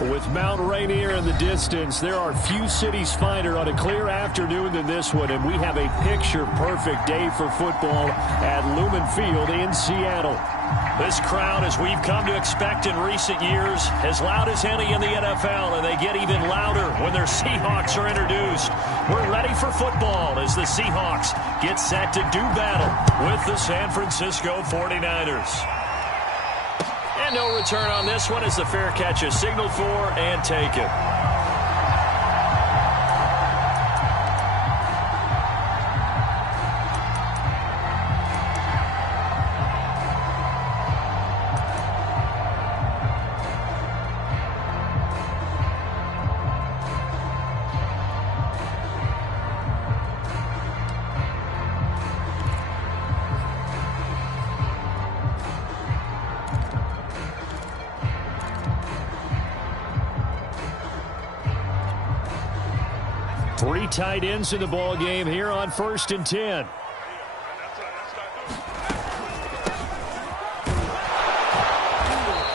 With Mount Rainier in the distance, there are few cities finer on a clear afternoon than this one, and we have a picture-perfect day for football at Lumen Field in Seattle. This crowd, as we've come to expect in recent years, as loud as any in the NFL, and they get even louder when their Seahawks are introduced. We're ready for football as the Seahawks get set to do battle with the San Francisco 49ers. And no return on this one as the fair catch is signaled for and taken. Three tight ends in the ball game here on 1st and 10.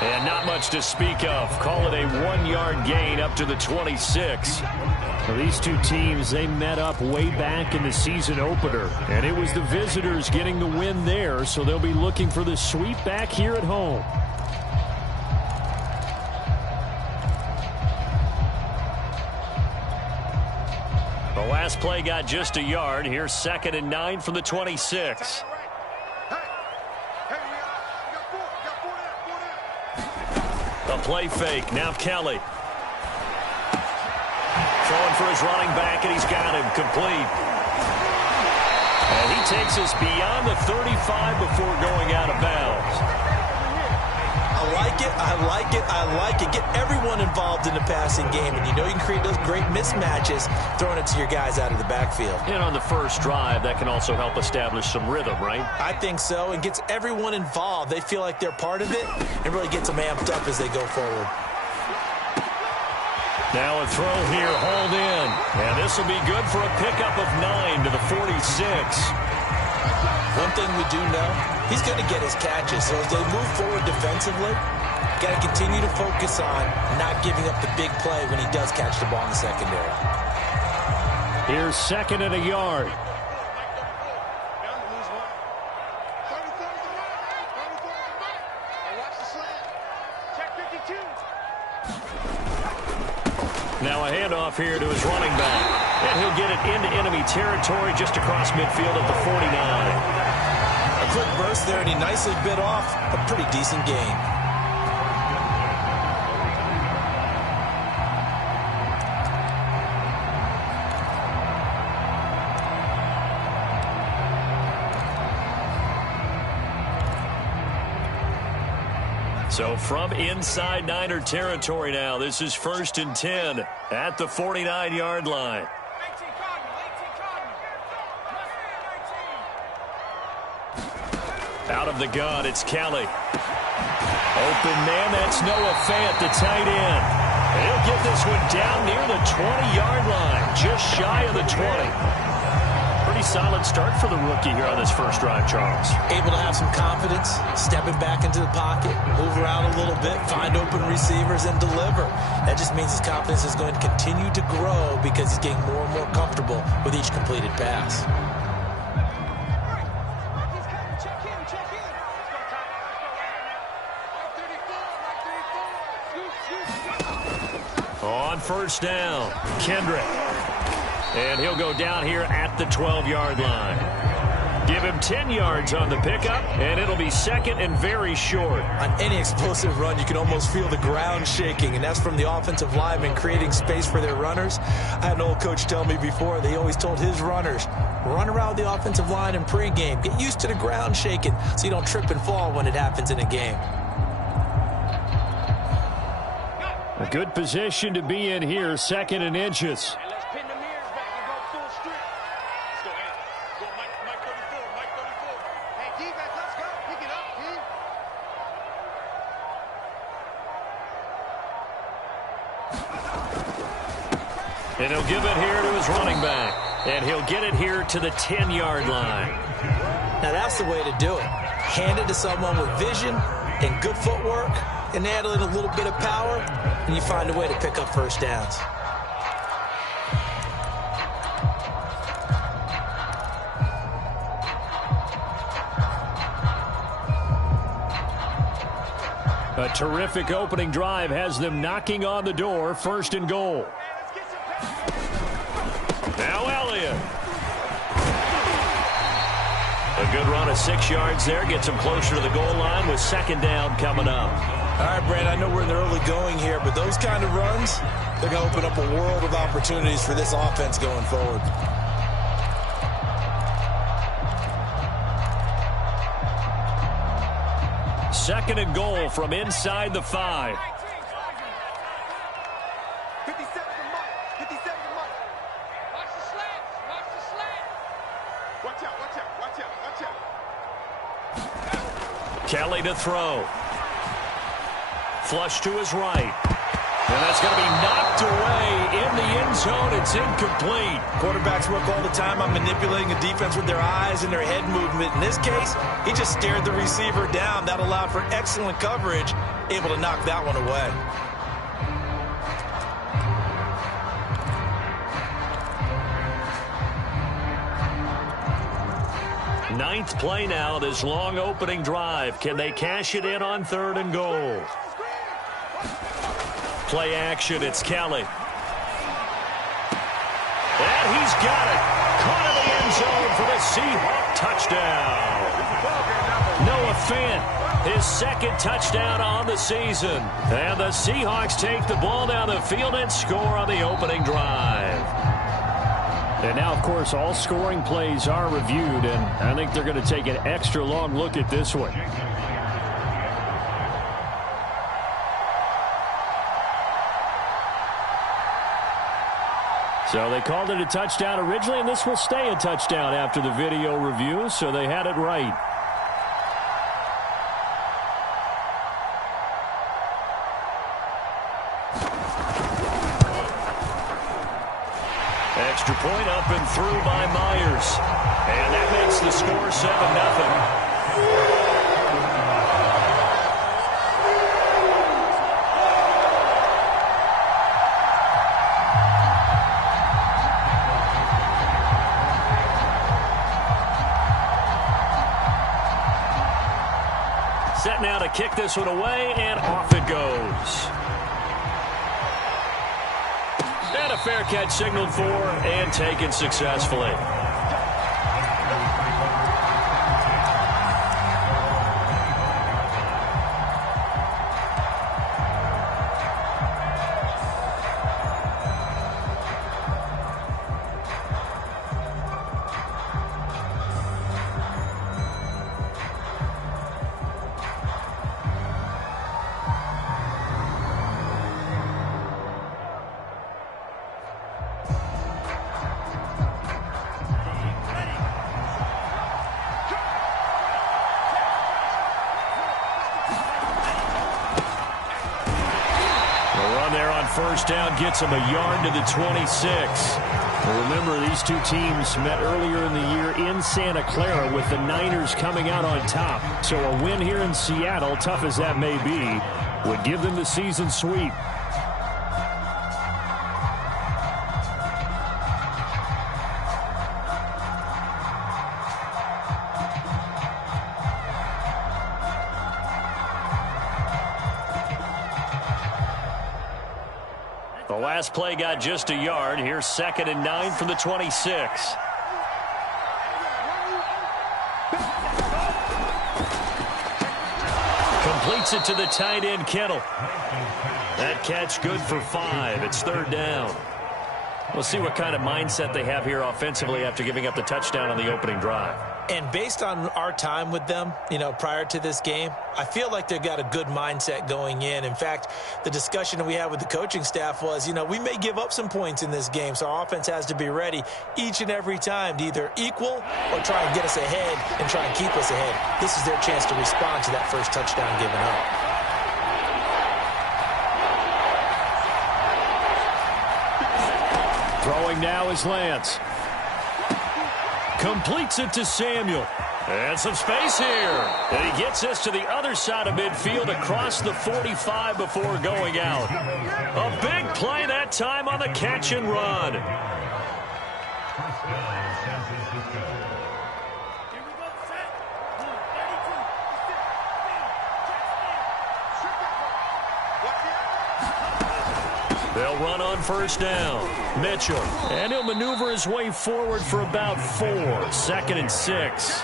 And not much to speak of. Call it a 1-yard gain up to the 26. Well, these two teams, they met up way back in the season opener. And it was the visitors getting the win there, so they'll be looking for the sweep back here at home. The last play got just a yard. Here's 2nd and 9 from the 26. A play fake. Now Kelly. Throwing for his running back, and he's got him complete. And he takes us beyond the 35 before going out of bounds. I like it, I like it, I like it. Get everyone involved in the passing game, and you know you can create those great mismatches throwing it to your guys out of the backfield. And on the first drive, that can also help establish some rhythm, right? I think so, and gets everyone involved. They feel like they're part of it and really gets them amped up as they go forward. Now a throw here, hauled in. And this will be good for a pickup of 9 to the 46. One thing we do know, he's going to get his catches. So as they move forward defensively, got to continue to focus on not giving up the big play when he does catch the ball in the secondary. Here's 2nd and a yard. Now a handoff here to his running back. And he'll get it into enemy territory just across midfield at the 49. A quick burst there, and he nicely bit off a pretty decent gain. So from inside Niner territory now, this is 1st and 10 at the 49-yard line. Out of the gun, it's Kelly. Open man, that's Noah Fant, the tight end. He'll get this one down near the 20-yard line, just shy of the 20. Pretty solid start for the rookie here on this first drive, Charles. Able to have some confidence, stepping back into the pocket, move around a little bit, find open receivers, and deliver. That just means his confidence is going to continue to grow because he's getting more and more comfortable with each completed pass. On first down, Kendrick. And he'll go down here at the 12-yard line. Give him 10 yards on the pickup, and it'll be 2nd and very short. On any explosive run, you can almost feel the ground shaking, and that's from the offensive linemen creating space for their runners. I had an old coach tell me before, they always told his runners, run around the offensive line in pregame. Get used to the ground shaking so you don't trip and fall when it happens in a game. A good position to be in here, 2nd and inches. And he'll give it here to his running back. And he'll get it here to the 10-yard line. Now that's the way to do it. Hand it to someone with vision and good footwork, and add in a little bit of power, and you find a way to pick up first downs. A terrific opening drive has them knocking on the door, 1st and goal. Now Elliott. A good run of 6 yards there. Gets him closer to the goal line with 2nd down coming up. All right, Brand, I know we're in the early going here, but those kind of runs, they're going to open up a world of opportunities for this offense going forward. Second and goal from inside the 5. 57 to Mike. 57 to Mike. Watch the slant. Watch the slant. Watch out, watch out, watch out, watch out. Kelly to throw. Flush to his right. And that's going to be knocked away in the end zone. It's incomplete. Quarterbacks work all the time on manipulating a defense with their eyes and their head movement. In this case, he just stared the receiver down. That allowed for excellent coverage, able to knock that one away. Ninth play now, this long opening drive. Can they cash it in on 3rd and goal? Play action, it's Kelly. And he's got it. Caught in the end zone for the Seahawk touchdown. Noah Fant, his 2nd touchdown on the season. And the Seahawks take the ball down the field and score on the opening drive. And now, of course, all scoring plays are reviewed, and I think they're going to take an extra long look at this one. So they called it a touchdown originally, and this will stay a touchdown after the video review, so they had it right. Extra point up and through by Myers. And that makes the score 7-0. Set now to kick this one away, and off it goes. And a fair catch signaled for and taken successfully. First down gets him a yard to the 26. Well, remember, these two teams met earlier in the year in Santa Clara with the Niners coming out on top. So a win here in Seattle, tough as that may be, would give them the season sweep. The last play got just a yard. Here's 2nd and 9 from the 26. Completes it to the tight end, Kittle. That catch good for 5. It's 3rd down. We'll see what kind of mindset they have here offensively after giving up the touchdown on the opening drive. And based on our time with them, prior to this game, I feel like they've got a good mindset going in. In fact, the discussion that we had with the coaching staff was, we may give up some points in this game, so our offense has to be ready each and every time to either equal or try and get us ahead and try and keep us ahead. This is their chance to respond to that first touchdown given up. Throwing now is Lance. Completes it to Samuel. And some space here. And he gets this to the other side of midfield across the 45 before going out. A big play that time on the catch and run. They'll run on first down. Mitchell. And he'll maneuver his way forward for about 4. 2nd and 6.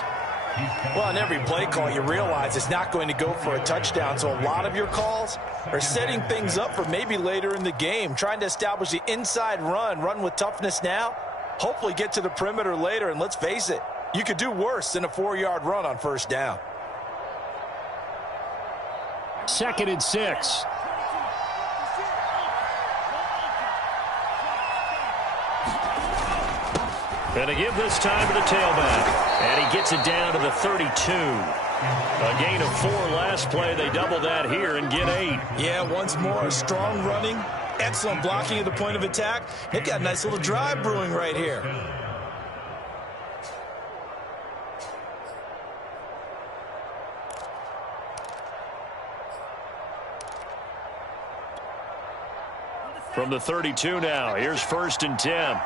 Well, in every play call, you realize it's not going to go for a touchdown. So a lot of your calls are setting things up for maybe later in the game, trying to establish the inside run with toughness now, hopefully get to the perimeter later. And let's face it, you could do worse than a 4-yard run on first down. 2nd and 6. And a give this time to the tailback. And he gets it down to the 32. A gain of 4 last play. They double that here and get 8. Yeah, once more, strong running, excellent blocking at the point of attack. They've got a nice little drive brewing right here. From the 32 now, here's 1st and 10.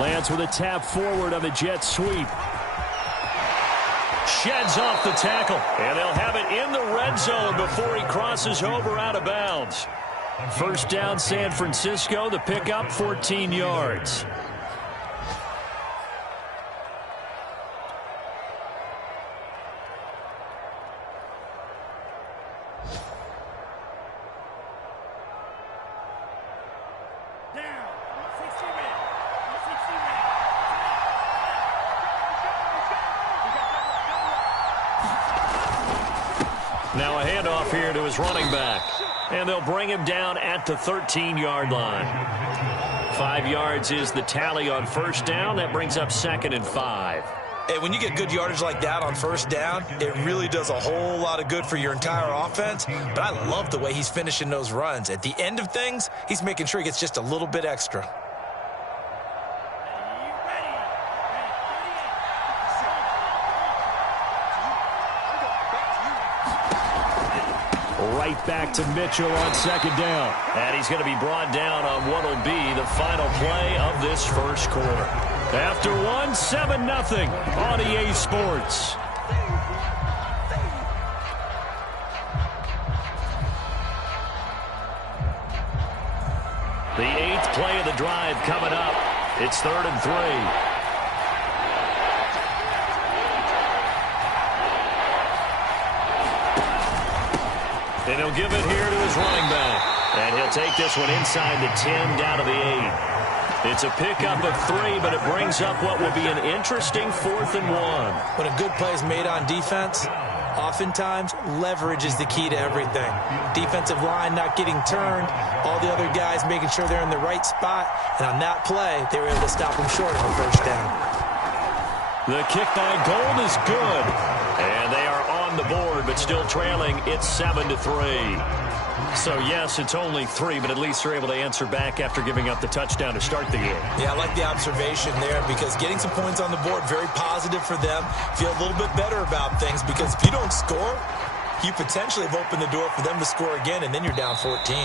Lance with a tap forward on the jet sweep. Sheds off the tackle. And they'll have it in the red zone before he crosses over out of bounds. First down, San Francisco. The pickup, 14 yards. Now a handoff here to his running back. And they'll bring him down at the 13-yard line. 5 yards is the tally on first down. That brings up 2nd and 5. Hey, when you get good yardage like that on first down, it really does a whole lot of good for your entire offense. But I love the way he's finishing those runs. At the end of things, he's making sure he gets just a little bit extra. Right back to Mitchell on 2nd down. And he's going to be brought down on what will be the final play of this first quarter. After 7-0 on EA Sports. The 8th play of the drive coming up. It's 3rd and 3. And he'll give it here to his running back. And he'll take this one inside the 10 down to the 8. It's a pickup of 3, but it brings up what will be an interesting 4th and 1. When a good play is made on defense, oftentimes leverage is the key to everything. Defensive line not getting turned, all the other guys making sure they're in the right spot. And on that play, they were able to stop him short on first down. The kick by Gold is good. And they are on the board, but still trailing. It's 7-3. So, yes, it's only 3, but at least they're able to answer back after giving up the touchdown to start the game. Yeah, I like the observation there because getting some points on the board, very positive for them. Feel a little bit better about things because if you don't score, you potentially have opened the door for them to score again, and then you're down 14.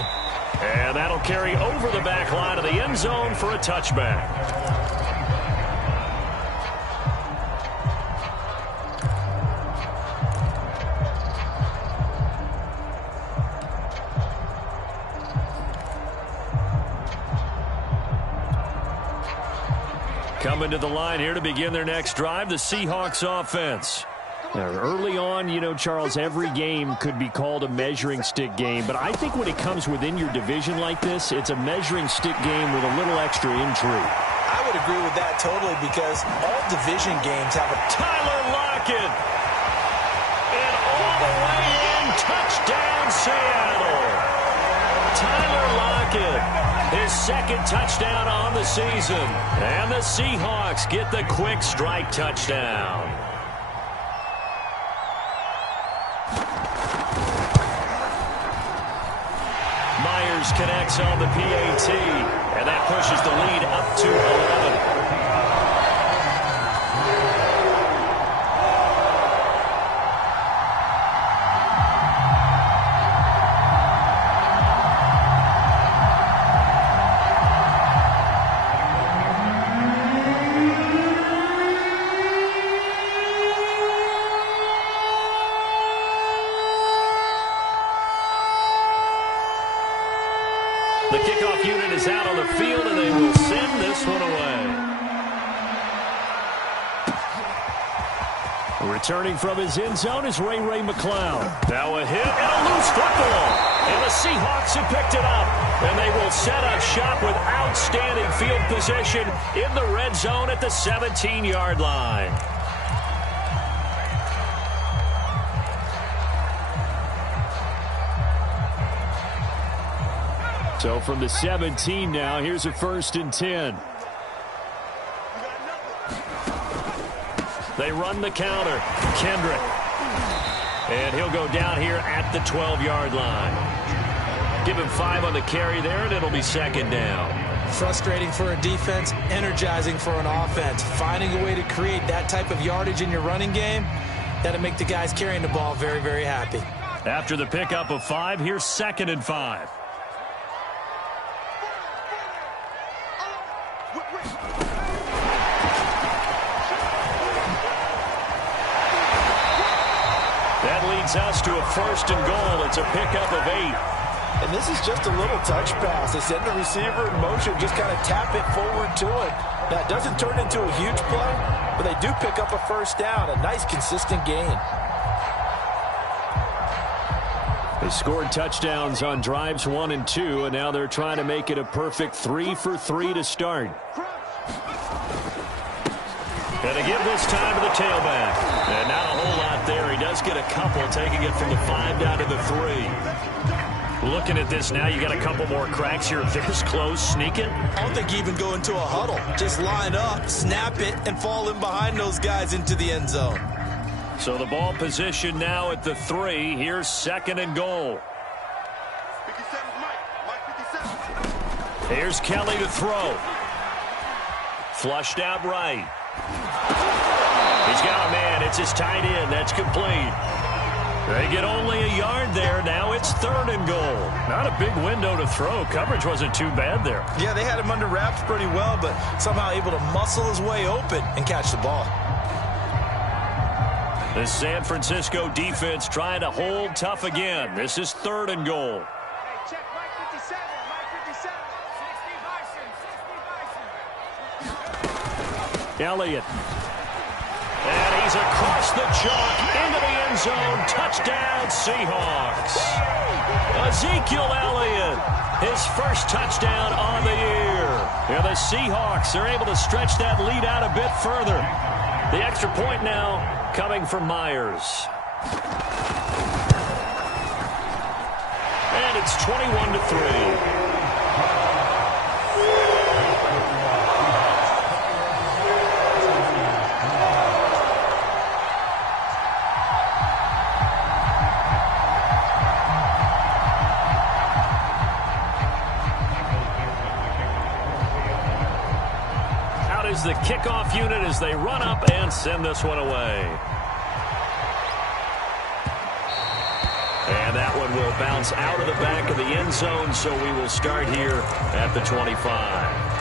And that'll carry over the back line of the end zone for a touchback. Coming to the line here to begin their next drive, the Seahawks offense. Now, early on, you know, Charles, every game could be called a measuring stick game. But I think when it comes within your division like this, it's a measuring stick game with a little extra intrigue. I would agree with that totally because all division games have a... Tyler Lockett. And all the way in, touchdown Seattle. Tyler Lockett. His 2nd touchdown on the season. And the Seahawks get the quick strike touchdown. Myers connects. That's on the PAT, and that pushes the lead up to 11. The kickoff unit is out on the field, and they will send this one away. Returning from his end zone is Ray McCloud. Now a hit and a loose football. And the Seahawks have picked it up. And they will set up shop with outstanding field position in the red zone at the 17-yard line. So from the 17 now, here's a 1st and 10. They run the counter. Kendrick. And he'll go down here at the 12-yard line. Give him 5 on the carry there, and it'll be 2nd down. Frustrating for a defense, energizing for an offense. Finding a way to create that type of yardage in your running game, that'll make the guys carrying the ball very, very happy. After the pickup of 5, here's 2nd and 5. That leads us to a 1st and goal. It's a pickup of 8. And this is just a little touch pass. They send the receiver in motion, just kind of tap it forward to him. Now, it doesn't turn into a huge play, but they do pick up a 1st down. A nice, consistent gain. They scored touchdowns on drives 1 and 2, and now they're trying to make it a perfect 3 for 3 to start. And they give this time to the tailback. And not a whole lot there. He does get a couple, taking it from the 5 down to the 3. Looking at this now, you got a couple more cracks here. This close, sneaking. I don't think you even go into a huddle. Just line up, snap it, and fall in behind those guys into the end zone. So the ball position now at the 3. Here's 2nd and goal. 57 Mike 57. Here's Kelly to throw. Flushed out right. He's got a man. It's his tight end. That's complete. They get only a yard there. Now it's 3rd and goal. Not a big window to throw. Coverage wasn't too bad there. Yeah, they had him under wraps pretty well, but somehow able to muscle his way open and catch the ball. The San Francisco defense trying to hold tough again. This is 3rd and goal. Hey, check Mike 57. Mike 57. 60 Bison. Elliott. And he's across the chalk into the end zone. Touchdown, Seahawks. Ezekiel Elliott, his 1st touchdown on the year. And the Seahawks are able to stretch that lead out a bit further. The extra point now coming from Myers. And it's 21-3. The kickoff unit as they run up and send this one away. And that one will bounce out of the back of the end zone, so we will start here at the 25.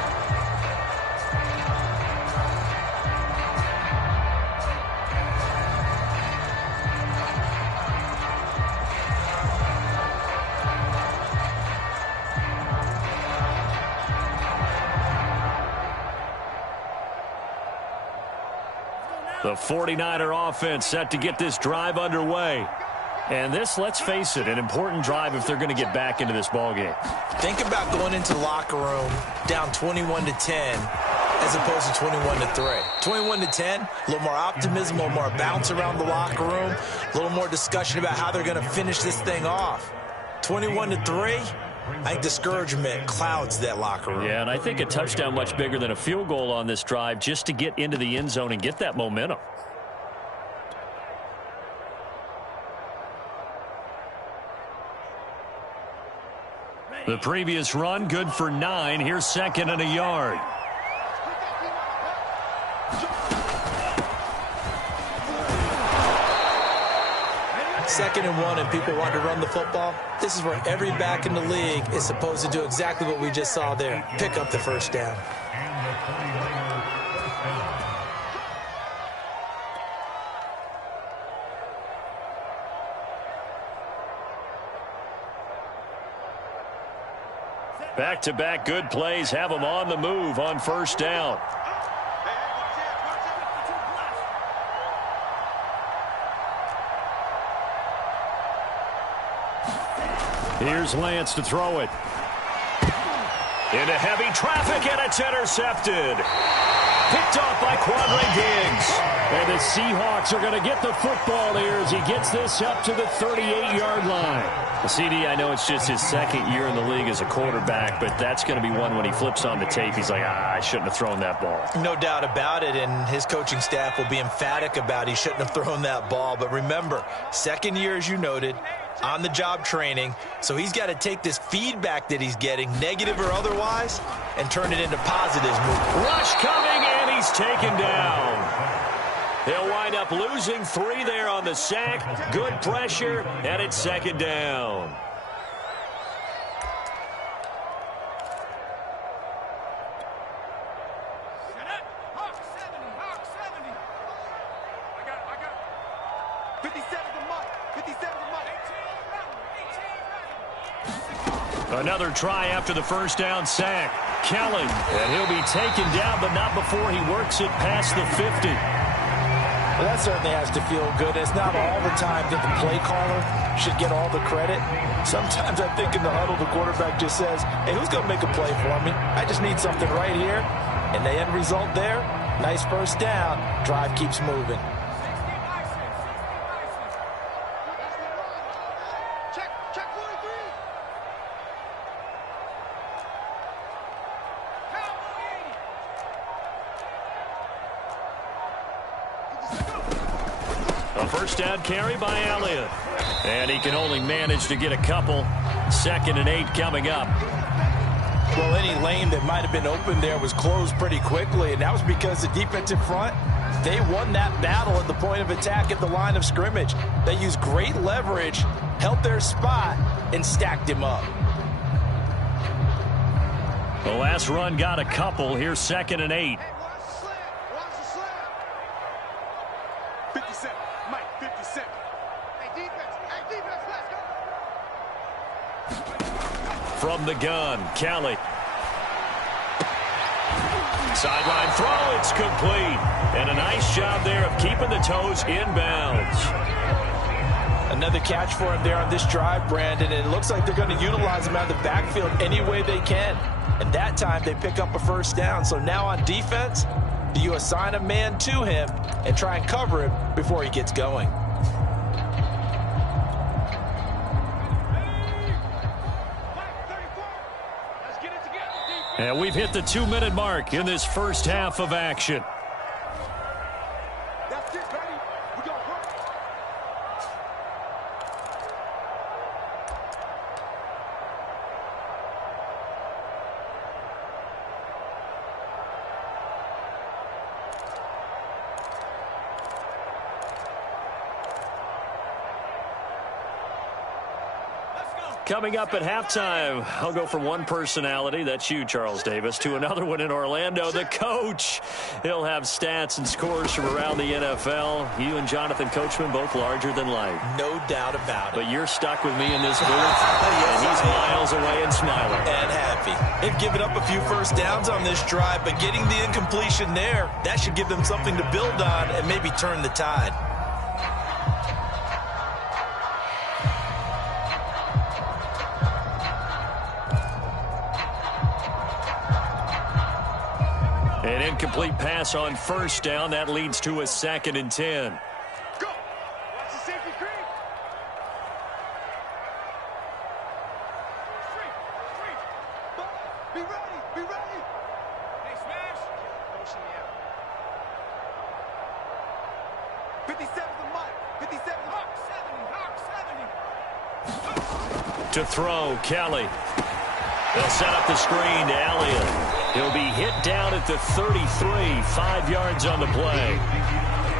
The 49er offense set to get this drive underway. And this, let's face it, an important drive if they're going to get back into this ballgame. Think about going into the locker room down 21-10 as opposed to 21-3. 21-10, a little more optimism, a little more bounce around the locker room, a little more discussion about how they're going to finish this thing off. 21-3, I think discouragement clouds that locker room. Yeah, and I think a touchdown much bigger than a field goal on this drive just to get into the end zone and get that momentum. The previous run, good for 9. Here's second and a yard. Second and 1, and people want to run the football. This is where every back in the league is supposed to do exactly what we just saw there. Pick up the first down. Back-to-back good plays have them on the move on first down. Here's Lance to throw it. Into heavy traffic, and it's intercepted. Picked off by Quadre Diggs. And the Seahawks are going to get the football here as he gets this up to the 38-yard line. The CD, I know it's just his second year in the league as a quarterback, but that's going to be one when he flips on the tape. He's like, I shouldn't have thrown that ball. No doubt about it, and his coaching staff will be emphatic about he shouldn't have thrown that ball. But remember, second year, as you noted, on-the-job training, so he's got to take this feedback that he's getting, negative or otherwise, and turn it into positives. Rush coming, and he's taken down. He'll wind up losing 3 there on the sack. Good pressure, and it's second down. Another try after the first down sack. Kelly, and he'll be taken down, but not before he works it past the 50. Well, that certainly has to feel good. It's not all the time that the play caller should get all the credit. Sometimes I think in the huddle, the quarterback just says, hey, who's going to make a play for me? I just need something right here. And the end result there, nice first down. Drive keeps moving. First down carry by Elliott. And he can only manage to get a couple. Second and 8 coming up. Well, any lane that might have been open there was closed pretty quickly, and that was because the defensive front, they won that battle at the point of attack at the line of scrimmage. They used great leverage, held their spot, and stacked him up. The last run got a couple. Here's second and 8. From the gun, Kelly. Sideline throw, it's complete. And a nice job there of keeping the toes inbounds. Another catch for him there on this drive, Brandon, and it looks like they're going to utilize him out of the backfield any way they can. And that time they pick up a first down. So now on defense, do you assign a man to him and try and cover him before he gets going? And we've hit the 2-minute mark in this first half of action. That's it, baby. We got work. Coming up at halftime, I'll go from one personality, that's you, Charles Davis, to another one in Orlando, the coach. He'll have stats and scores from around the NFL. You and Jonathan Coachman, both larger than life. No doubt about it. But you're stuck with me in this booth, and he's miles away and smiling. And happy. They've given up a few first downs on this drive, but getting the incompletion there, that should give them something to build on and maybe turn the tide. An incomplete pass on first down. That leads to a second and 10. Go. Watch the safety creep. Be ready. Be ready. Hey, smash. Motion me out. 57 the mic. 57 Hawk 70. Hawk 70. To throw, Kelly. They'll set up the screen to Elliott. He'll be hit down at the 33, 5 yards on the play.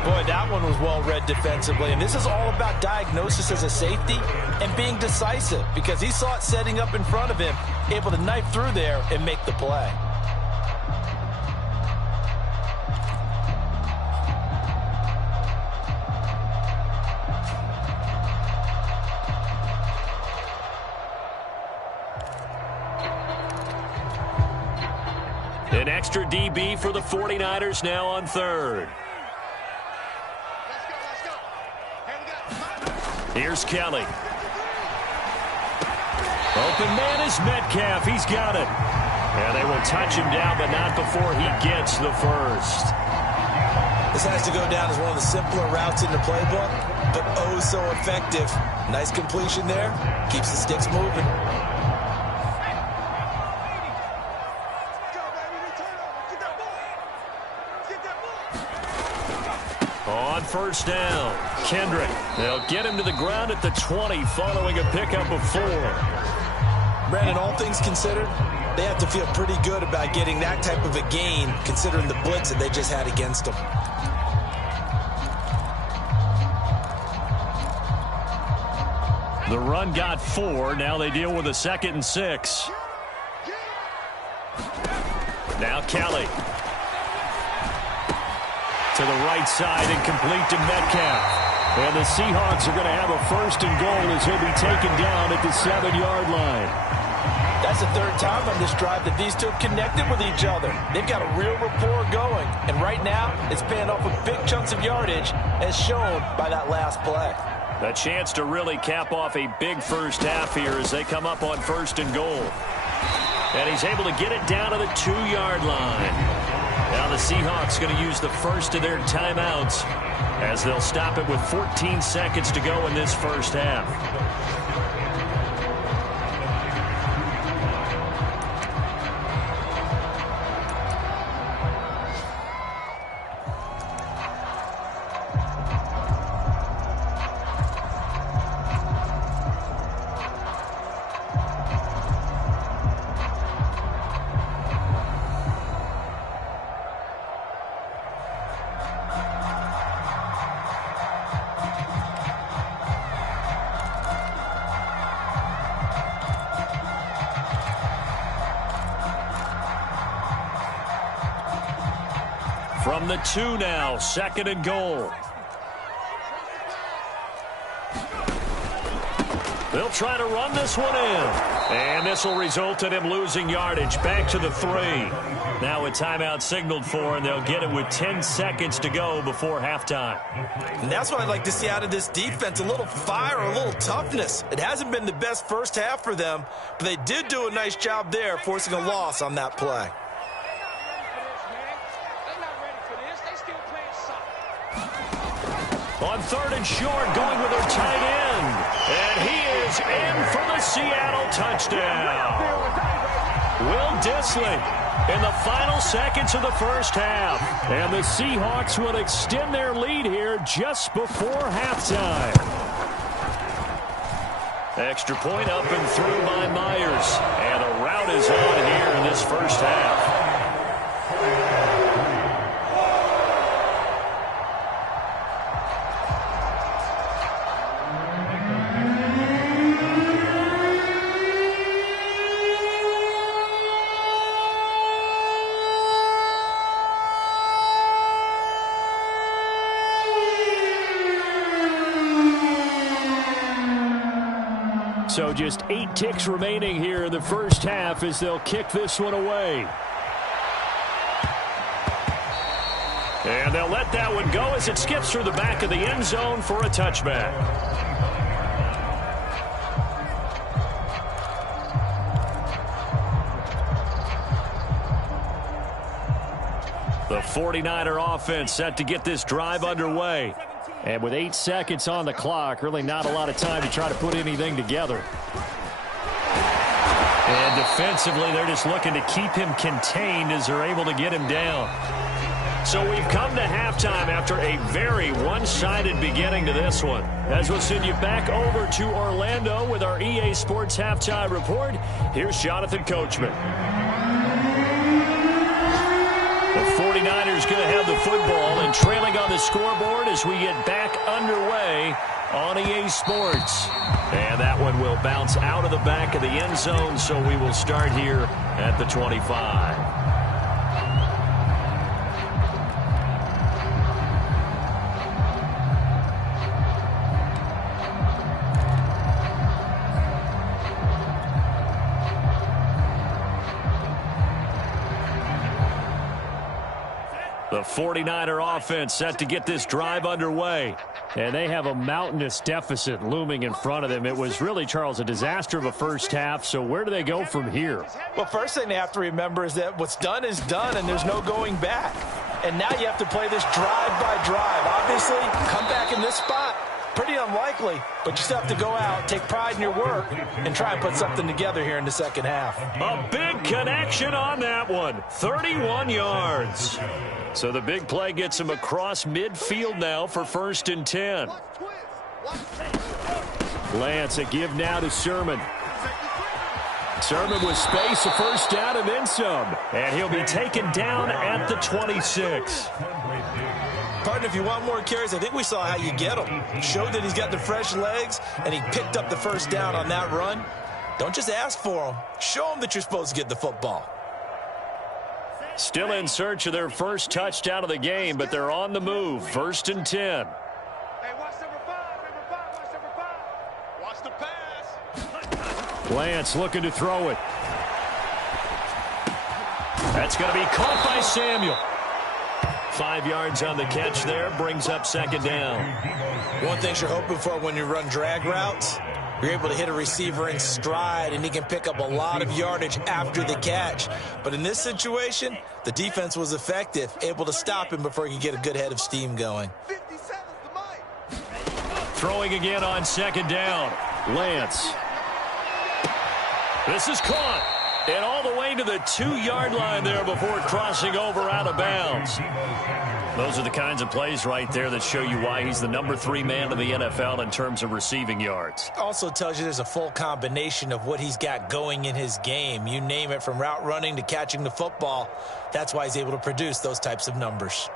Boy, that one was well read defensively, and this is all about diagnosis as a safety and being decisive because he saw it setting up in front of him, able to knife through there and make the play. An extra DB for the 49ers now on third. Here's Kelly. Open man is Metcalf. He's got it. And they will touch him down, but not before he gets the first. This has to go down as one of the simpler routes in the playbook, but oh so effective. Nice completion there. Keeps the sticks moving. On first down, Kendrick. They'll get him to the ground at the 20 following a pickup of 4. Brandon, all things considered, they have to feel pretty good about getting that type of a gain considering the blitz that they just had against them. The run got 4. Now they deal with a 2nd and 6. Now Kelly. To the right side and complete to Metcalf. And the Seahawks are going to have a 1st and goal as he'll be taken down at the 7-yard line. That's the 3rd time on this drive that these two have connected with each other. They've got a real rapport going. And right now, it's paying off with big chunks of yardage as shown by that last play. A chance to really cap off a big first half here as they come up on 1st and goal. And he's able to get it down to the 2-yard line. Now the Seahawks going to use the first of their timeouts as they'll stop it with 14 seconds to go in this first half. From the 2 now, 2nd and goal. They'll try to run this one in. And this will result in him losing yardage. Back to the 3. Now a timeout signaled for, and they'll get it with 10 seconds to go before halftime. And that's what I'd like to see out of this defense, a little fire, a little toughness. It hasn't been the best first half for them, but they did do a nice job there, forcing a loss on that play. On 3rd and short, going with their tight end. And he is in for the Seattle touchdown. Will Dissly in the final seconds of the first half. And the Seahawks will extend their lead here just before halftime. Extra point up and through by Myers. And a rout is on here in this first half. So just 8 ticks remaining here in the first half as they'll kick this one away. And they'll let that one go as it skips through the back of the end zone for a touchback. The 49er offense set to get this drive underway. And with 8 seconds on the clock, really not a lot of time to try to put anything together. And defensively, they're just looking to keep him contained as they're able to get him down. So we've come to halftime after a very one-sided beginning to this one. As we'll send you back over to Orlando with our EA Sports Halftime Report, here's Jonathan Coachman. The 49ers going to have the football and trailing on the scoreboard as we get back underway on EA Sports. And that one will bounce out of the back of the end zone, so we will start here at the 25. The 49er offense set to get this drive underway. And they have a mountainous deficit looming in front of them. It was really, Charles, a disaster of a first half. So where do they go from here? Well, first thing they have to remember is that what's done is done, and there's no going back. And now you have to play this drive by drive. Obviously, come back in this spot. Pretty unlikely, but you still have to go out, take pride in your work, and try and put something together here in the second half. A big connection on that one. 31 yards. So the big play gets him across midfield now for 1st and 10. Lance, a give now to Sermon. Sermon with space, a first down and then some. And he'll be taken down at the 26. Partner, if you want more carries, I think we saw how you get him. Showed that he's got the fresh legs, and he picked up the first down on that run. Don't just ask for him. Show him that you're supposed to get the football. Still in search of their first touchdown of the game, but they're on the move. 1st and 10. Hey, watch number 5, watch number 5. Watch the pass. Lance looking to throw it. That's going to be caught by Samuel. 5 yards on the catch there, brings up 2nd down. One thing you're hoping for when you run drag routes, you're able to hit a receiver in stride, and he can pick up a lot of yardage after the catch. But in this situation, the defense was effective, able to stop him before he could get a good head of steam going. 50 seconds to Mike. Throwing again on 2nd down. Lance. This is caught. And all the way to the 2-yard line there before crossing over out of bounds. Those are the kinds of plays right there that show you why he's the number 3 man in the NFL in terms of receiving yards. Also tells you there's a full combination of what he's got going in his game. You name it, from route running to catching the football. That's why he's able to produce those types of numbers.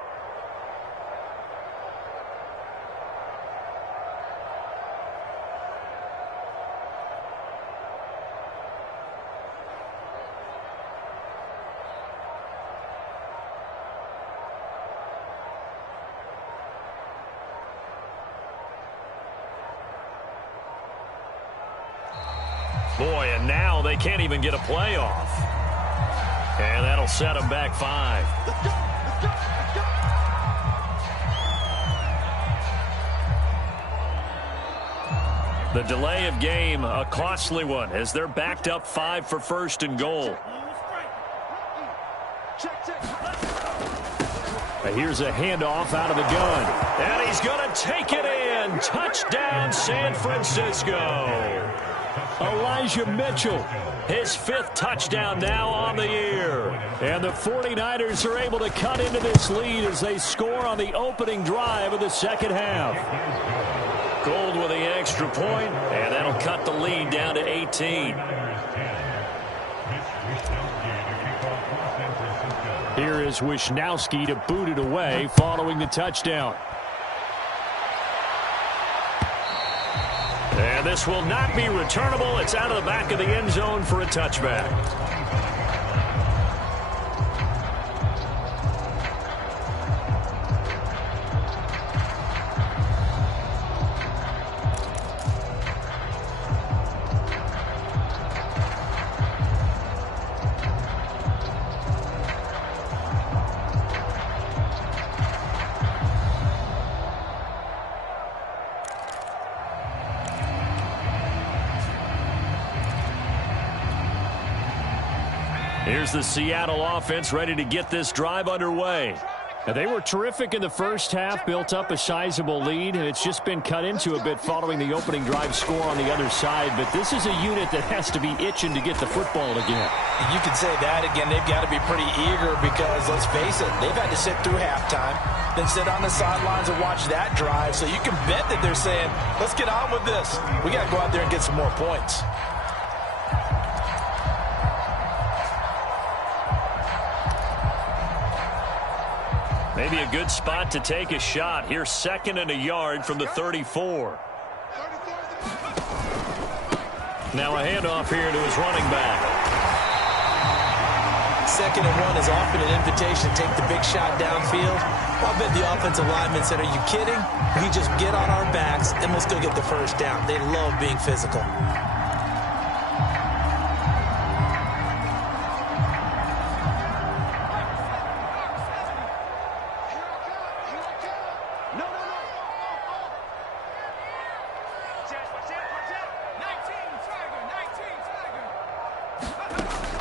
Boy, and now they can't even get a play off. And that'll set them back 5. Let's go, let's go, let's go. The delay of game, a costly one, as they're backed up 5 for 1st and goal. Here's a handoff out of the gun. And he's going to take it in. Touchdown, San Francisco. Elijah Mitchell, his 5th touchdown now on the year. And the 49ers are able to cut into this lead as they score on the opening drive of the second half. Gold with the extra point, and that'll cut the lead down to 18. Here is Wisnowski to boot it away following the touchdown. And this will not be returnable. It's out of the back of the end zone for a touchback. Here's the Seattle offense ready to get this drive underway. They were terrific in the first half, built up a sizable lead, and it's just been cut into a bit following the opening drive score on the other side. But this is a unit that has to be itching to get the football again. You can say that again. They've got to be pretty eager because, let's face it, they've had to sit through halftime, then sit on the sidelines and watch that drive. So you can bet that they're saying, let's get on with this. We got to go out there and get some more points. Maybe a good spot to take a shot. Here's 2nd and a yard from the 34. Now a handoff here to his running back. 2nd and 1 is often an invitation to take the big shot downfield. Well, I bet the offensive lineman said, are you kidding? We just get on our backs and let's go get the first down. They love being physical.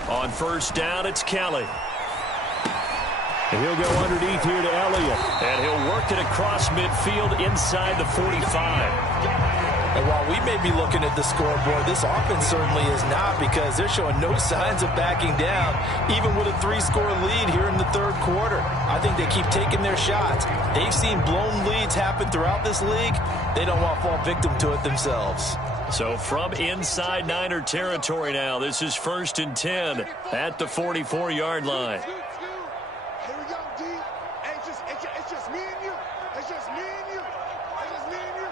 On first down, it's Kelly. And he'll go underneath here to Elliott. And he'll work it across midfield inside the 45. And while we may be looking at the scoreboard, this offense certainly is not, because they're showing no signs of backing down, even with a 3-score lead here in the third quarter. I think they keep taking their shots. They've seen blown leads happen throughout this league. They don't want to fall victim to it themselves. So from inside Niner territory now, this is 1st and 10 at the 44-yard line. Here we go, D. Hey, it's just me and you. It's just me and you. It's just me and you.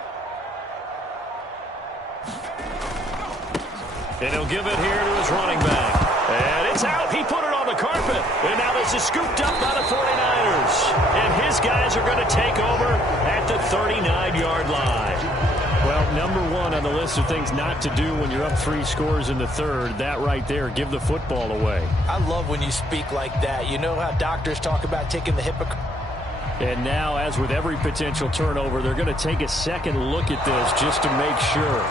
And he'll give it here to his running back. And it's out. He put it on the carpet. And now this is scooped up by the 49ers. And his guys are going to take over at the 39-yard line. Well, number one on the list of things not to do when you're up 3 scores in the third, that right there, give the football away. I love when you speak like that. You know how doctors talk about taking the hypocrite. And now, as with every potential turnover, they're going to take a second look at this just to make sure.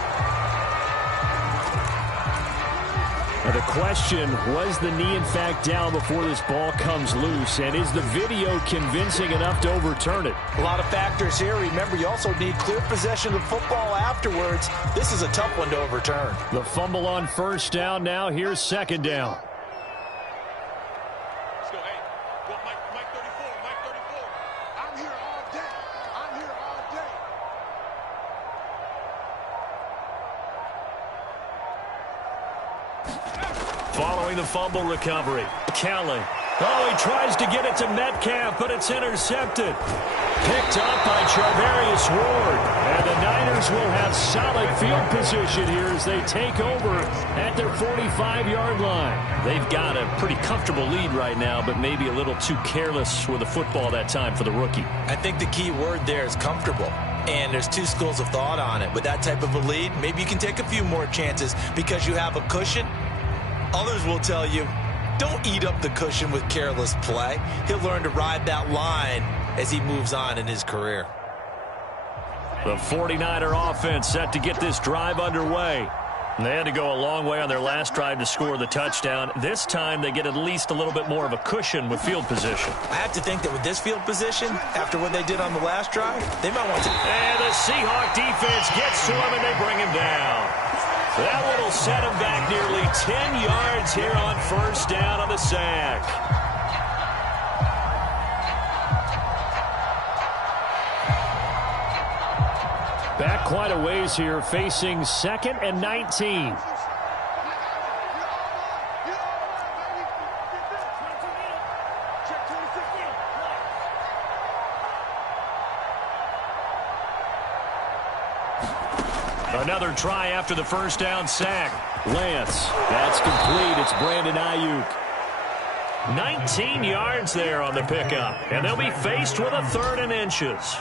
Now the question, was the knee in fact down before this ball comes loose? And is the video convincing enough to overturn it? A lot of factors here. Remember, you also need clear possession of the football afterwards. This is a tough one to overturn. The fumble on first down now. Here's 2nd down. Let's go, hey. Well, Mike 34, Mike 34. I'm here all day. I'm here all day. Following the fumble recovery, Kelly. Oh, he tries to get it to Metcalf, but it's intercepted. Picked up by Charvarius Ward. And the Niners will have solid field position here as they take over at their 45-yard line. They've got a pretty comfortable lead right now, but maybe a little too careless with the football that time for the rookie. I think the key word there is comfortable. And there's 2 schools of thought on it. With that type of a lead, maybe you can take a few more chances because you have a cushion. Others will tell you, don't eat up the cushion with careless play. He'll learn to ride that line as he moves on in his career. The 49er offense set to get this drive underway. They had to go a long way on their last drive to score the touchdown. This time they get at least a little bit more of a cushion with field position. I have to think that with this field position, after what they did on the last drive, they might want to. And the Seahawk defense gets to him and they bring him down. That one will set him back nearly 10 yards here on first down on the sack. Back quite a ways here, facing 2nd and 19. Another try after the first down sack. Lance, that's complete. It's Brandon Ayuk. 19 yards there on the pickup, and they'll be faced with a 3rd and inches.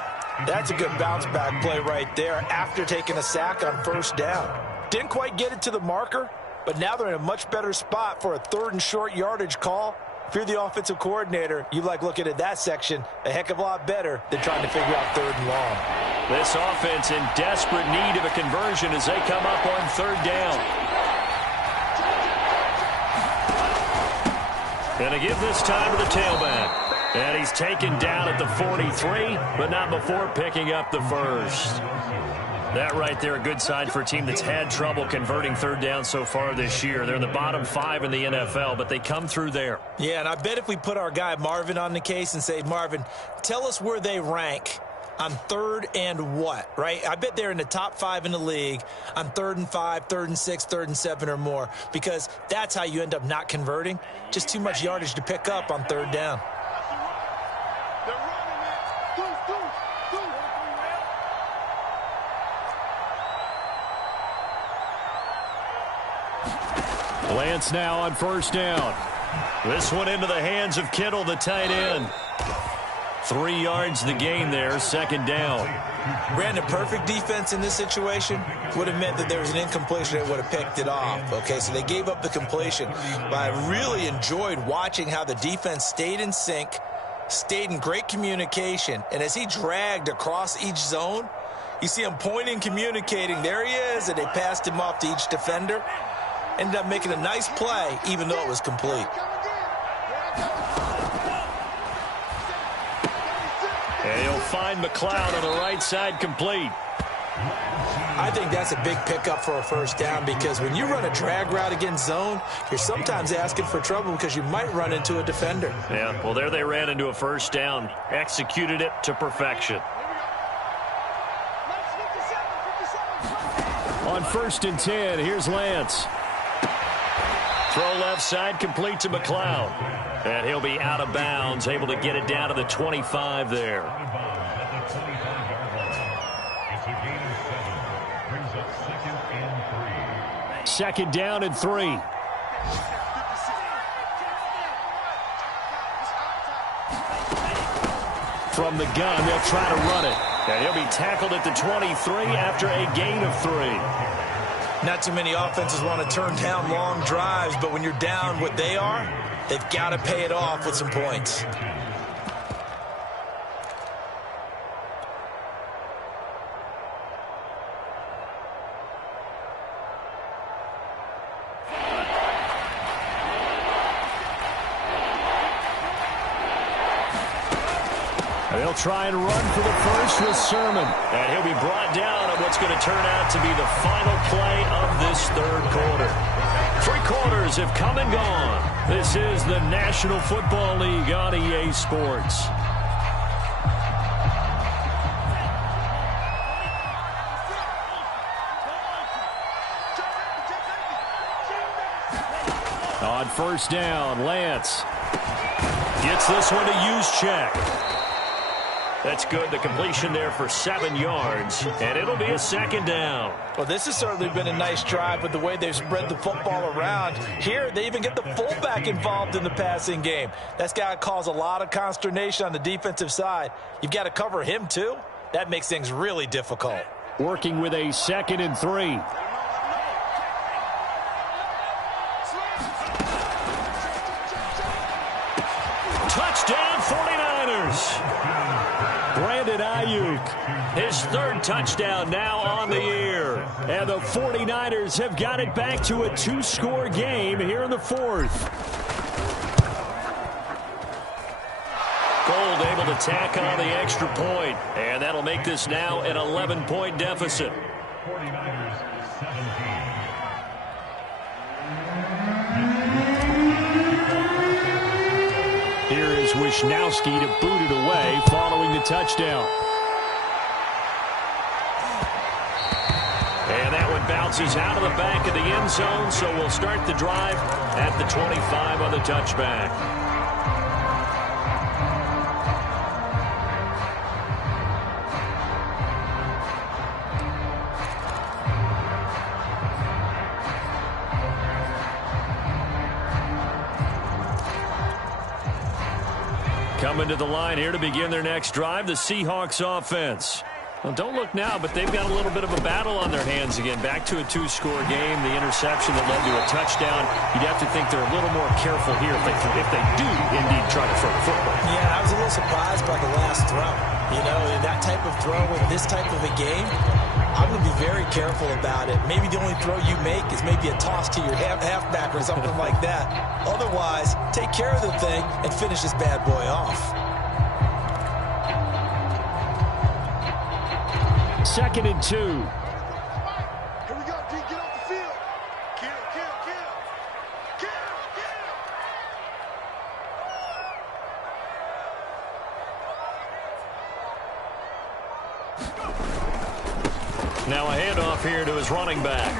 That's a good bounce-back play right there after taking a sack on first down. Didn't quite get it to the marker, but now they're in a much better spot for a 3rd and short yardage call. If you're the offensive coordinator, you like looking at that section a heck of a lot better than trying to figure out 3rd and long. This offense in desperate need of a conversion as they come up on 3rd down. Gonna give this time to the tailback. And he's taken down at the 43, but not before picking up the first. That right there, a good sign for a team that's had trouble converting third down so far this year. They're in the bottom 5 in the NFL, but they come through there. Yeah, and I bet if we put our guy Marvin on the case and say, Marvin, tell us where they rank on 3rd and what, right? I bet they're in the top 5 in the league on 3rd and 5, 3rd and 6, 3rd and 7 or more, because that's how you end up not converting. Just too much yardage to pick up on 3rd down. Lance now on 1st down. This one into the hands of Kittle, the tight end. 3 yards the gain there, 2nd down. Brandon, perfect defense in this situation would have meant that there was an incompletion that would have picked it off. Okay, so they gave up the completion. But I really enjoyed watching how the defense stayed in sync, stayed in great communication, and as he dragged across each zone, you see him pointing, communicating. There he is, and they passed him off to each defender. Ended up making a nice play, even though it was complete. And he'll find McLeod on the right side, complete. I think that's a big pickup for a 1st down, because when you run a drag route against zone, you're sometimes asking for trouble because you might run into a defender. Yeah, well, there they ran into a 1st down. Executed it to perfection. On 1st and 10, here's Lance. Throw left side, complete to McLeod. And he'll be out of bounds, able to get it down to the 25 there. Second down and 3. From the gun, they'll try to run it. And he'll be tackled at the 23 after a gain of 3. Not too many offenses want to turn down long drives, but when you're down what they are, they've got to pay it off with some points. They'll try and run for the first with Sermon. And he'll be brought down on what's going to turn out to be the final play of this 3rd quarter. 3 quarters have come and gone. This is the National Football League on EA Sports. On 1st down, Lance gets this one to use check. That's good. The completion there for 7 yards, and it'll be a 2nd down. Well, this has certainly been a nice drive with the way they've spread the football around. Here, they even get the fullback involved in the passing game. That's got to cause a lot of consternation on the defensive side. You've got to cover him, too. That makes things really difficult. Working with a 2nd and 3. Touchdown, 49ers. Brandon Ayuk, his 3rd touchdown now on the year. And the 49ers have got it back to a 2-score game here in the 4th. Gold able to tack on the extra point, and that'll make this now an 11-point deficit. Here is Wisnowski to boot it away following the touchdown. And that one bounces out of the back of the end zone, so we'll start the drive at the 25 on the touchback. Coming to the line here to begin their next drive, the Seahawks offense. Well, don't look now, but they've got a little bit of a battle on their hands again. Back to a 2-score game. The interception that led to a touchdown. You'd have to think they're a little more careful here if they do indeed try to throw the football. Yeah, I was a little surprised by the last throw. You know, that type of throw in this type of a game, I'm going to be very careful about it. Maybe the only throw you make is maybe a toss to your halfback or something like that. Otherwise, take care of the thing and finish this bad boy off. 2nd and 2. Here we go, D. Get off the field. Kill, kill, kill. Kill, kill. Now a handoff here to his running back.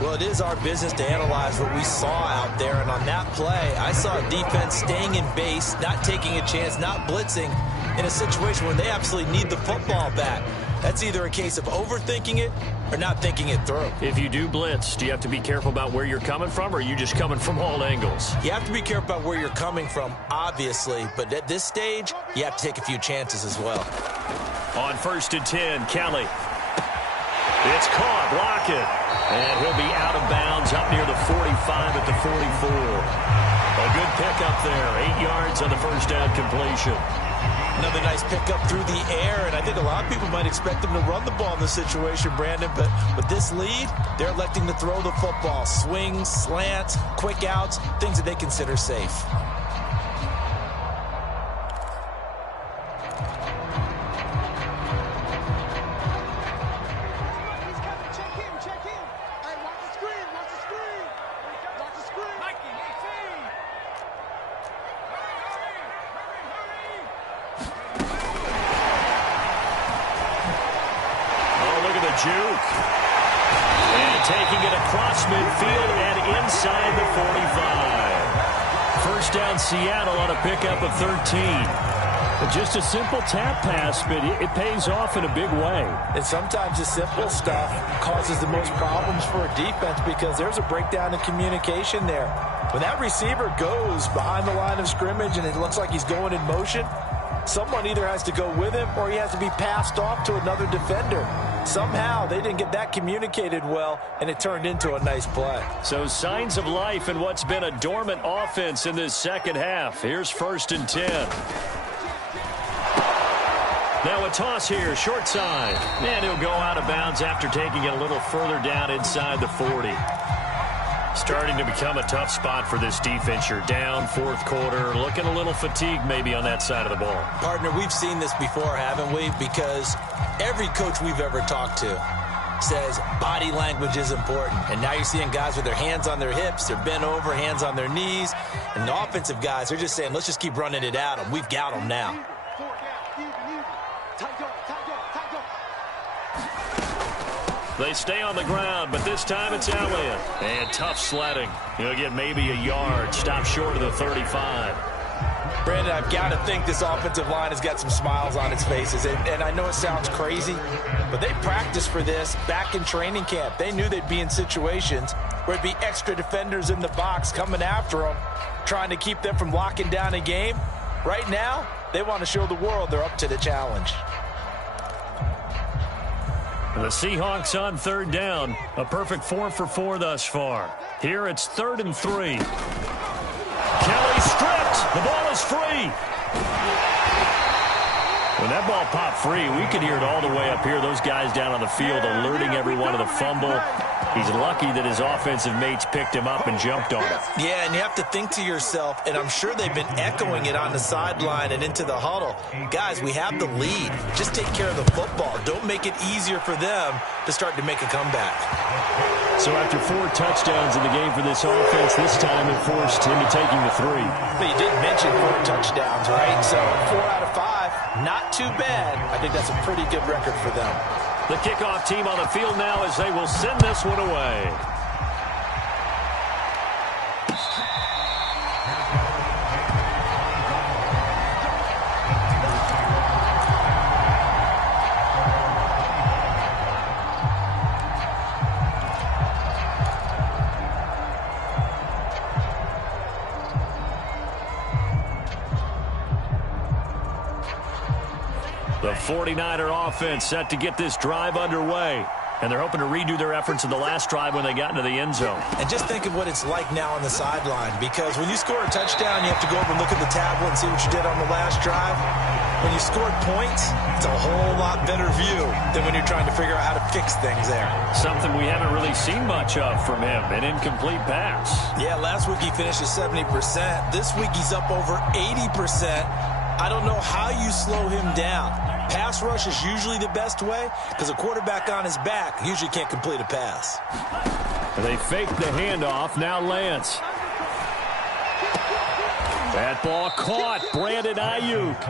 Well, it is our business to analyze what we saw out there, and on that play, I saw a defense staying in base, not taking a chance, not blitzing in a situation where they absolutely need the football back. That's either a case of overthinking it or not thinking it through. If you do blitz, do you have to be careful about where you're coming from, or are you just coming from all angles? You have to be careful about where you're coming from, obviously, but at this stage, you have to take a few chances as well. On 1st and 10, Kelly. It's caught, block it. And he'll be out of bounds up near the 45 at the 44. A good pickup there, 8 yards on the first down completion. Another nice pickup through the air, and I think a lot of people might expect them to run the ball in this situation, Brandon, but with this lead, they're electing to throw the football. Swings, slants, quick outs, things that they consider safe. Juke. And taking it across midfield and inside the 45. First down Seattle on a pickup of 13. Just a simple tap pass, but it pays off in a big way. And sometimes the simple stuff causes the most problems for a defense because there's a breakdown in communication there. When that receiver goes behind the line of scrimmage and it looks like he's going in motion, someone either has to go with him or he has to be passed off to another defender. Somehow they didn't get that communicated well, and it turned into a nice play. So signs of life in what's been a dormant offense in this second half. Here's 1st and 10. Now a toss here, short side. And he'll go out of bounds after taking it a little further down inside the 40. Starting to become a tough spot for this defense. You're down 4th quarter, looking a little fatigued maybe on that side of the ball. Partner, we've seen this before, haven't we? Because every coach we've ever talked to says body language is important. And now you're seeing guys with their hands on their hips, they're bent over, hands on their knees. And the offensive guys, they're just saying, let's just keep running it at them. We've got them now. They stay on the ground, but this time it's Elliott. And tough sledding. He'll get maybe a yard. Stop short of the 35. Brandon, I've got to think this offensive line has got some smiles on its faces. And I know it sounds crazy, but they practiced for this back in training camp. They knew they'd be in situations where it'd be extra defenders in the box coming after them, trying to keep them from locking down a game. Right now, they want to show the world they're up to the challenge. The Seahawks on 3rd down. A perfect 4 for 4 thus far. Here it's 3rd and 3. Kelly stripped. The ball is free. When that ball popped free, we could hear it all the way up here. Those guys down on the field alerting everyone of the fumble. He's lucky that his offensive mates picked him up and jumped on him. Yeah, and you have to think to yourself, and I'm sure they've been echoing it on the sideline and into the huddle. Guys, we have the lead. Just take care of the football. Don't make it easier for them to start to make a comeback. So after 4 touchdowns in the game for this offense, this time it forced him to taking the 3. But you did mention 4 touchdowns, right? So 4 out of 5, not too bad. I think that's a pretty good record for them. The kickoff team on the field now as they will send this one away. The 49er offense set to get this drive underway. And they're hoping to redo their efforts in the last drive when they got into the end zone. And just think of what it's like now on the sideline, because when you score a touchdown, you have to go over and look at the tablet and see what you did on the last drive. When you scored points, it's a whole lot better view than when you're trying to figure out how to fix things there. Something we haven't really seen much of from him, an incomplete pass. Yeah, last week he finished at 70%. This week he's up over 80%. I don't know how you slow him down. Pass rush is usually the best way because a quarterback on his back usually can't complete a pass. They fake the handoff. Now Lance. That ball caught. Brandon Ayuk.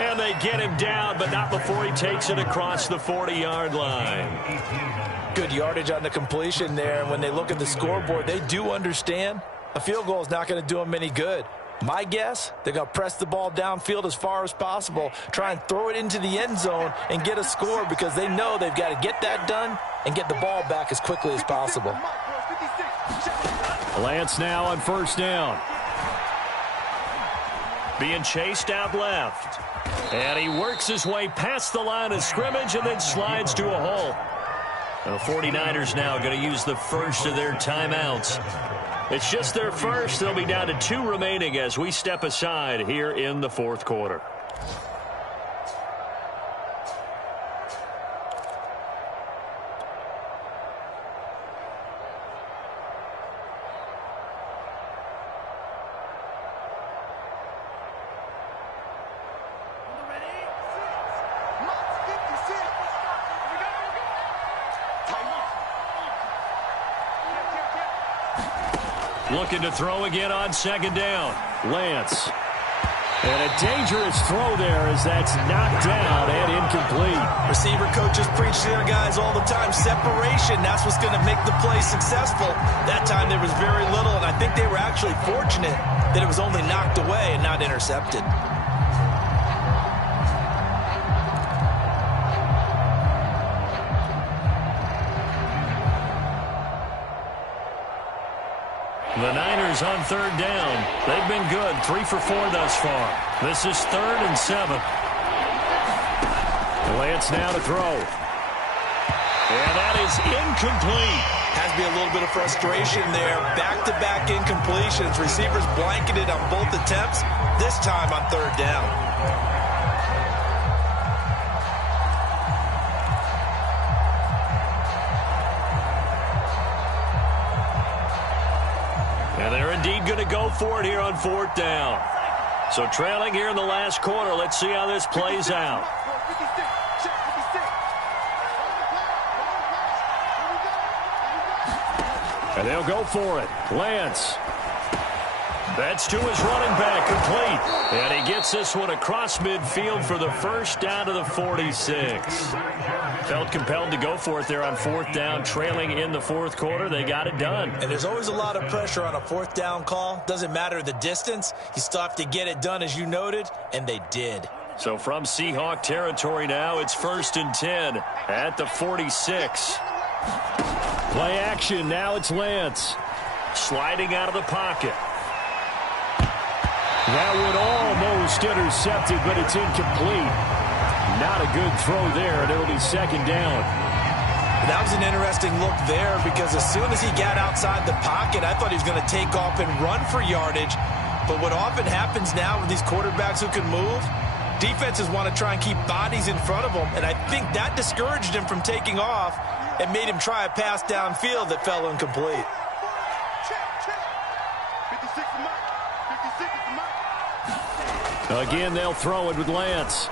And they get him down, but not before he takes it across the 40-yard line. Good yardage on the completion there. And when they look at the scoreboard, they do understand a field goal is not going to do them any good. My guess, they're going to press the ball downfield as far as possible, try and throw it into the end zone and get a score because they know they've got to get that done and get the ball back as quickly as possible. Lance now on first down. Being chased out left. And he works his way past the line of scrimmage and then slides to a hole. The 49ers now going to use the first of their timeouts. It's just their first. They'll be down to 2 remaining as we step aside here in the fourth quarter. Looking to throw again on second down. Lance. And a dangerous throw there as that's knocked down and incomplete. Receiver coaches preach to their guys all the time. Separation, that's what's going to make the play successful. That time there was very little, and I think they were actually fortunate that it was only knocked away and not intercepted. The Niners on third down. They've been good. 3 for 4 thus far. This is 3rd and 7. Lance now to throw. And that is incomplete. Has to be a little bit of frustration there. Back-to-back incompletions. Receivers blanketed on both attempts. This time on third down. And they're indeed going to go for it here on fourth down. So trailing here in the last quarter. Let's see how this plays out. And they'll go for it. Lance. That's to his running back, complete. And he gets this one across midfield for the first down to the 46. Felt compelled to go for it there on fourth down, trailing in the fourth quarter. They got it done. And there's always a lot of pressure on a fourth down call. Doesn't matter the distance. You still have to get it done, as you noted, and they did. So from Seahawk territory now, it's 1st and 10 at the 46. Play action. Now it's Lance. Sliding out of the pocket. That one almost intercepted, but it's incomplete. Not a good throw there, and it'll be second down. That was an interesting look there because as soon as he got outside the pocket, I thought he was going to take off and run for yardage. But what often happens now with these quarterbacks who can move, defenses want to try and keep bodies in front of them, and I think that discouraged him from taking off and made him try a pass downfield that fell incomplete. Again, they'll throw it with Lance.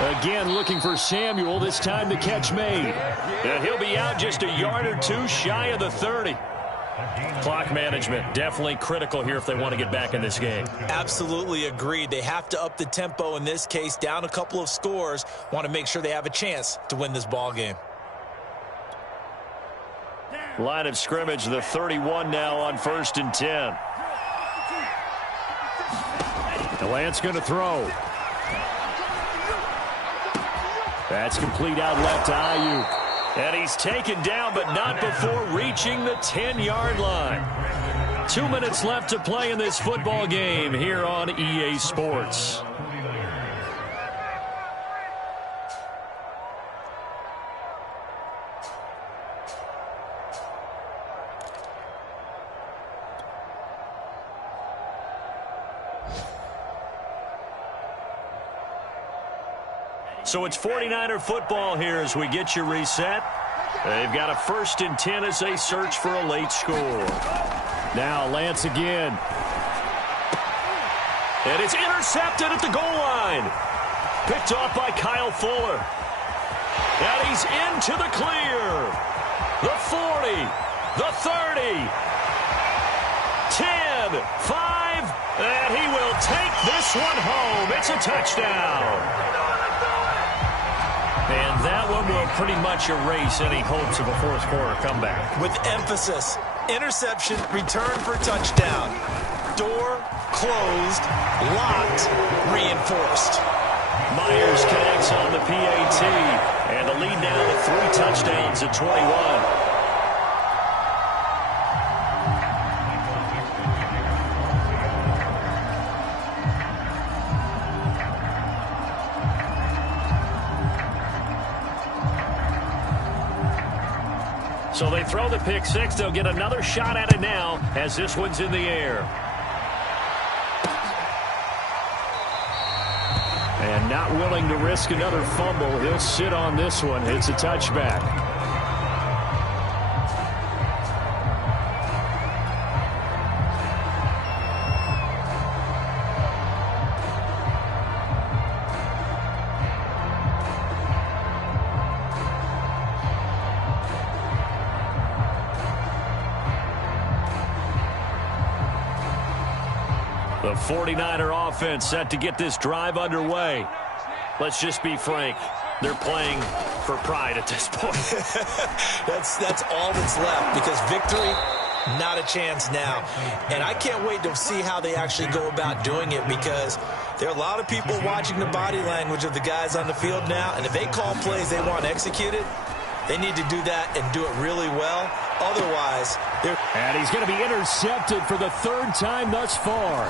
Again, looking for Samuel, this time the catch made. And he'll be out just a yard or two shy of the 30. Clock management, definitely critical here if they want to get back in this game. Absolutely agreed. They have to up the tempo in this case, down a couple of scores. Want to make sure they have a chance to win this ball game. Line of scrimmage, the 31 now on 1st and 10. Lance going to throw. That's complete out left to Ayuk. And he's taken down, but not before reaching the 10-yard line. 2 minutes left to play in this football game here on EA Sports. So it's 49er football here as we get you reset. They've got a 1st and 10 as they search for a late score. Now Lance again. And it's intercepted at the goal line. Picked off by Kyle Fuller. And he's into the clear. The 40, the 30, 10, 5, and he will take this one home. It's a touchdown. And that one will pretty much erase any hopes of a fourth quarter comeback. With emphasis, interception, return for touchdown. Door closed, locked, reinforced. Myers connects on the PAT, and the lead now to 3 touchdowns at 21. So they throw the pick six. They'll get another shot at it now as this one's in the air. And not willing to risk another fumble. He'll sit on this one. It's a touchback. The 49er offense set to get this drive underway. Let's just be frank. They're playing for pride at this point. That's all that's left, because victory, not a chance now. And I can't wait to see how they actually go about doing it, because there are a lot of people watching the body language of the guys on the field now, and if they call plays they want executed, they need to do that and do it really well. Otherwise, they're... And he's going to be intercepted for the 3rd time thus far.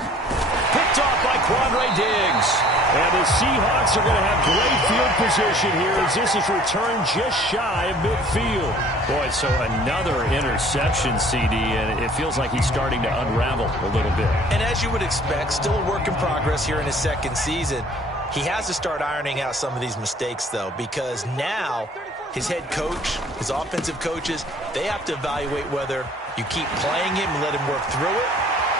Picked off by Quandre Diggs. And the Seahawks are going to have great field position here as this is returned just shy of midfield. Boy, so another interception, CD, and it feels like he's starting to unravel a little bit. And as you would expect, still a work in progress here in his 2nd season. He has to start ironing out some of these mistakes, though, because now his head coach, his offensive coaches, they have to evaluate whether you keep playing him and let him work through it,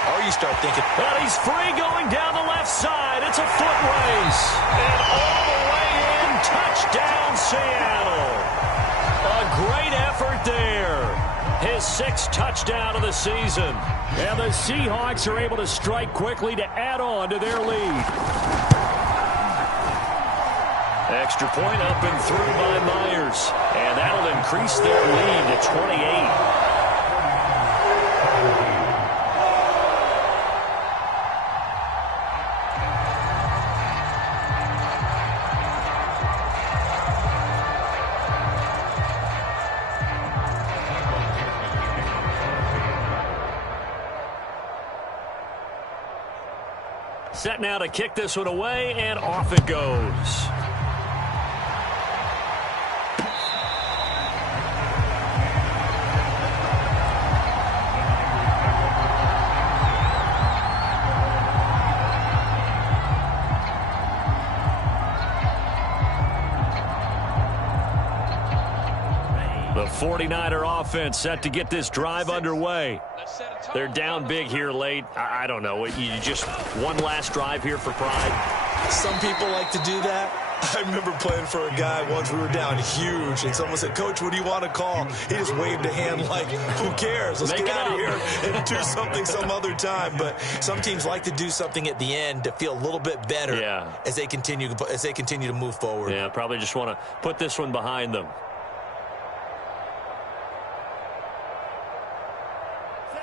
or you start thinking, well, he's free going down the left side. It's a foot race. And all the way in, touchdown Seattle. A great effort there. His 6th touchdown of the season. And the Seahawks are able to strike quickly to add on to their lead. Extra point up and through by Myers. And that'll increase their lead to 28. Set now to kick this one away, and off it goes. The 49er offense set to get this drive underway. They're down big here late. I don't know. You just one last drive here for pride. Some people like to do that. I remember playing for a guy once. We were down huge, and someone said, "Coach, what do you want to call?" He just waved a hand like, "Who cares? Let's get out of here and do something some other time." But some teams like to do something at the end to feel a little bit better as they continue to move forward. Yeah, probably just want to put this one behind them.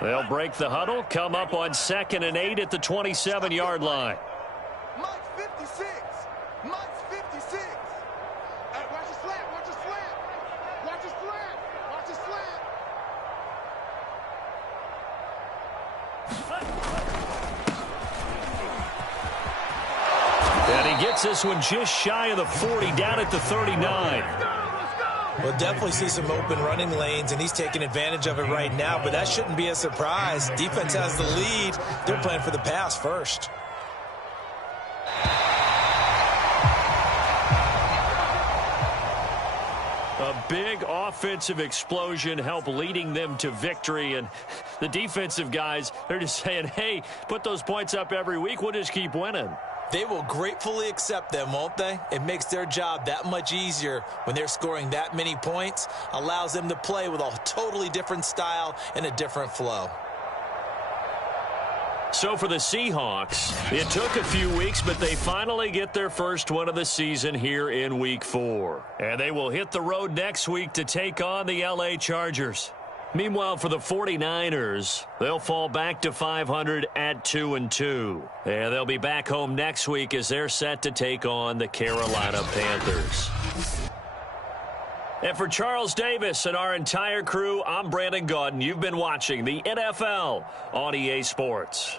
They'll break the huddle, come up on 2nd and 8 at the 27-yard line. Mike's 56. Mike's 56. Hey, watch the slant. Watch the slant. Watch the slant. Watch the slant. And he gets this one just shy of the 40, down at the 39. We'll definitely see some open running lanes, and he's taking advantage of it right now, but that shouldn't be a surprise. Defense has the lead. They're playing for the pass first. A big offensive explosion helped leading them to victory. And the defensive guys, they're just saying, hey, put those points up every week. We'll just keep winning. They will gratefully accept them, won't they? It makes their job that much easier when they're scoring that many points. Allows them to play with a totally different style and a different flow. So for the Seahawks, it took a few weeks, but they finally get their first win of the season here in Week 4. And they will hit the road next week to take on the LA Chargers. Meanwhile, for the 49ers, they'll fall back to 500 at 2-2. And they'll be back home next week as they're set to take on the Carolina Panthers. And for Charles Davis and our entire crew, I'm Brandon Gaudin. You've been watching the NFL on EA Sports.